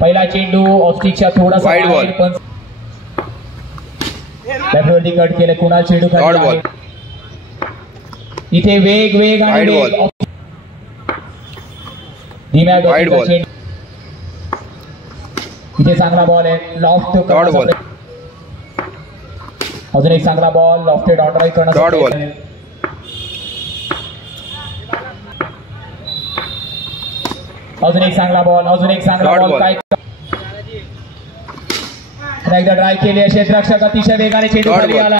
पहिला चेंडू ऑस्टिकच्या थोडासा वाईड बॉल. पण लेफ्टवरती कट केले. कुणाल चेंडू खाली आहे. इथे वेग आणि वेग. धीम्या गतीचा चेंडू. इथे चांगला बॉल आहे. Loft ball. अजून एक चांगला बॉल लॉफ्टेड ऑन ड्राइव्ह करण्यासाठी. अजून एक चांगला बॉल काय एकदा ड्राईव्ह केली. क्षेत्ररक्षक अतिशय वेगाने चेंडू खाली आला.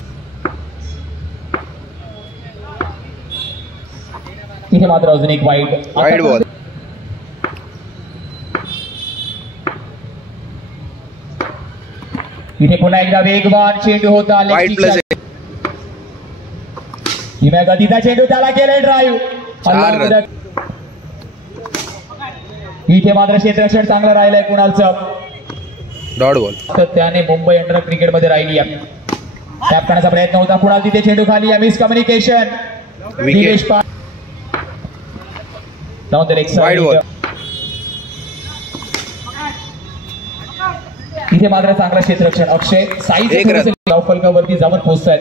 इथे मात्र अजून एक वाईड बॉल. इथे पुन्हा एकदा वेगवान चेंडू होता. धीम्या गतीचा चेंडू त्याला केले ड्राईव्ह. इथे मात्र क्षेत्ररक्षण चांगलं राहिलंय कुणालचं. Dot ball. तर त्याने मुंबई अंडर क्रिकेट मध्ये राहिली आहे. टॅप करण्याचा प्रयत्न होता. कुणाल तिथे चेंडू खाली आहे. Miss communication. इथे मात्र चांगलं क्षेत्ररक्षण. अक्षय साईज फलकावरती जाऊन पोहोचतायत.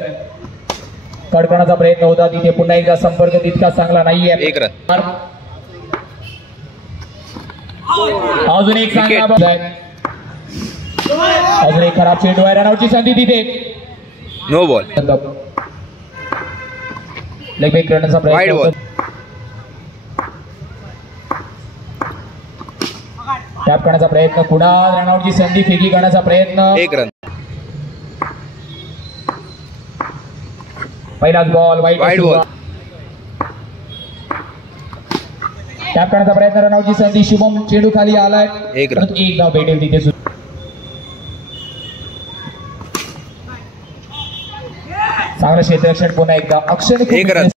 कट करण्याचा प्रयत्न होता. तिथे पुन्हा एकदा संपर्क तितका चांगला नाहीये. अजून एक चांगला बॉल आहे. अजून एक खराब चेंडू आहे. रनआउटची संधी तिथे. No ball. लेग ब्रेक करण्याचा प्रयत्न. टॅप करण्याचा प्रयत्न. कुणाल रनआउटची संधी. फेकी करण्याचा प्रयत्न. 1 रन. पहिलाच बॉल वाईड बॉल. टॅप करण्याचा प्रयत्न. रनआउटची संधी. शुभम चेंडू खाली आलाय. 1 रन. एक धाव भेटेल तिथे. चांगलं क्षेत्ररक्षण पुन्हा एकदा. अक्षय 1 रन.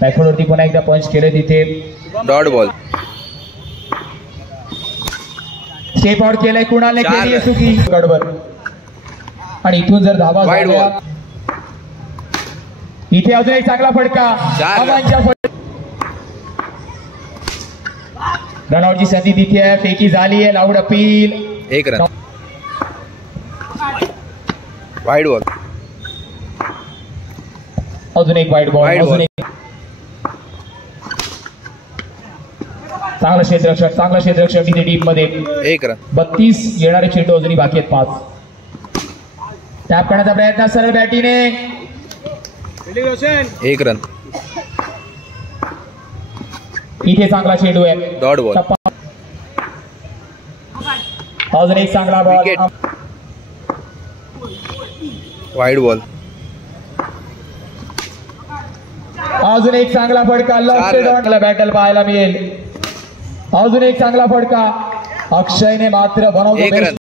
बॅकवर्डवरती पुन्हा एकदा पंच केले तिथे. Dot ball. स्टेप आउट केलंय. कुणालने केली चुकी. गडबड. आणि इथून जर धावा झाल्या. इथे अजून एक चांगला फटका. रनआउटची संधी तिथे आहे. फेकी झाली आहे. Loud appeal. 1 run. Wide ball. अजून एक वाईड बॉल. चांगलं क्षेत्ररक्षक तिथे टीम मध्ये. 1 रन. 32 येणारे चेंडू अजूनही बाकी आहेत. 5. टॅप करण्याचा प्रयत्न सरळ बॅटीने. 1 रन. इथे चांगला चेंडू आहे. Dot ball. अजून एक चांगला बॉल. Wide ball. अजून एक चांगला फटका. लॉफ्टेड बॅटल पाहायला मिळेल. अजून एक चांगला फटका. अक्षयने मात्र बनवलं.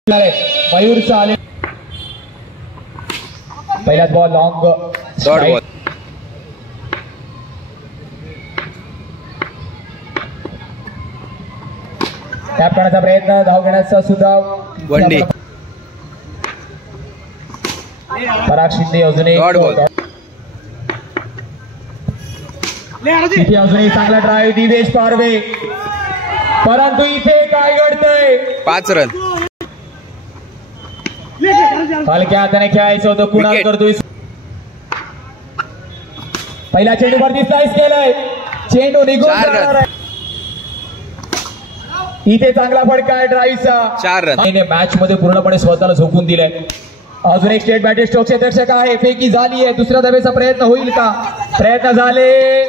मयूरचा आले. पहिलाच ball long. Dot ball. Tap करण्याचा प्रयत्न. धाव घेण्याचा सुद्धा. One day. पराग शिंदे अजून एक. इथे अजूनही चांगला ड्राईव्ह. दिवेश पारवे. परंतु इथे काय घडतंय. 5 रन. हलक्या हाताने खेळायचं होतं. कुणाल करतोय. पहिला चेंडू वरती स्लाइस केलाय. चेंडू निघून जाणार आहे. इथे चांगला फटका आहे ड्राईव्हचा. 4 रन. मॅच मध्ये पूर्णपणे स्वतःला झोकून दिलाय. अजून एक स्टेट बॅटर स्ट्रोक क्षेत्ररक्षक आहे. फेकी झाली आहे. दुसऱ्या धावेचा प्रयत्न होईल का. प्रयत्न झाले.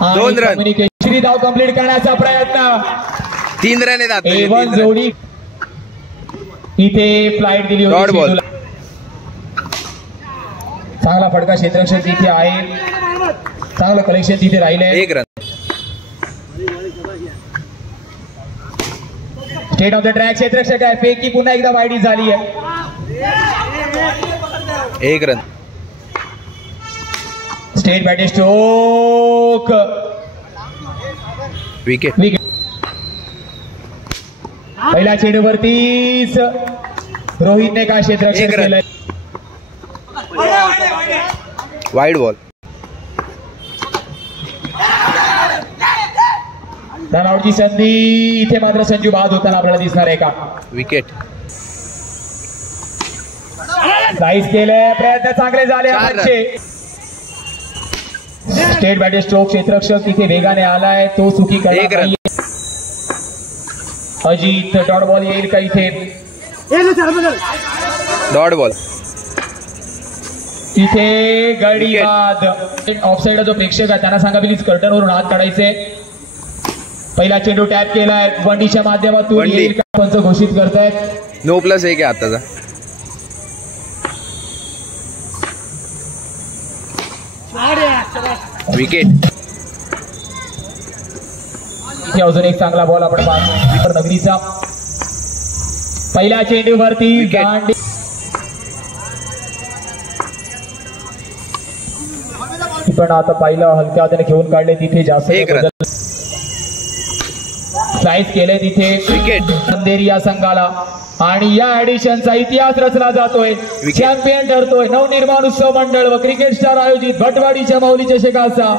2 रन. दुसरी धाव कंप्लीट करण्याचा प्रयत्न. 3 रन येतात. A1 जोडी. इथे फ्लाईट दिली होती. चांगला फटका क्षेत्ररक्षक तिथे आहे. चांगलं कलेक्शन तिथे राहिले. 1 run. State of the track क्षेत्ररक्षक आहे. फेकी पुन्हा एकदा वाईडी झाली आहे. 1 run. State batter stroke. Wicket. पहिल्या चेंडूवरतीच रोहितने काय क्षेत्ररक्षण केलंय. Wide ball. रनआउटची संधी इथे मात्र संजू बाद होताना आपल्याला दिसणार आहे का? विकेट. साईज केले, प्रयत्न चांगले झाले आजचे. स्टेट बॅट स्ट्रोक क्षेत्ररक्षक तिथे वेगाने आलाय, तो चुकी करणार नाहीये. अजित डॉट बॉल येईल का इथे? Dot ball. तिथे गडी बाद. ऑफसाईडला जो प्रेक्षक आहे त्यांना सांगा प्लीज कर्टनवरून हात काढायचे. पहिला चेंडू टॅप केलाय, वंडीच्या माध्यमातून येईल का पंच घोषित करतायत. नो प्लस एक आहे आताचा. विकेट. इथे अजून एक चांगला बॉल आपण पाहतो नगरीचा. पहिल्या चेंडूवरती गांडी. पण आता पहिला हलक्या हाताने घेऊन काढले, तिथे जास्त साईज केले तिथे. विकेट. अंधेरी या संघाला आणि या ऍडिशनचा इतिहास रचला जातोय. चॅम्पियन ठरतोय नवनिर्माण उत्सव मंडळ व क्रिकेट स्टार आयोजित भटवाडीच्या माऊली चषकाचा